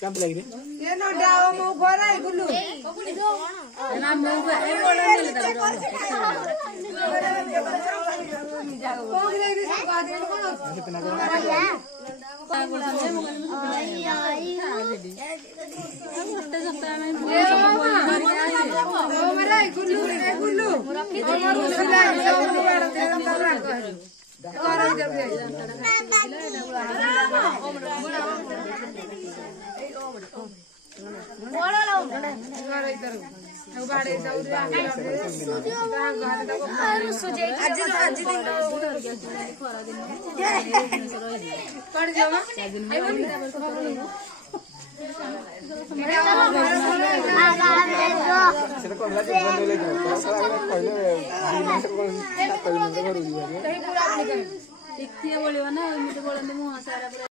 camp लग रे ये न डाओ मो घरे गुल्लू ना मो ए बोले ले दा कोगरे के बात बोलियो ना बोलने मुंह सारा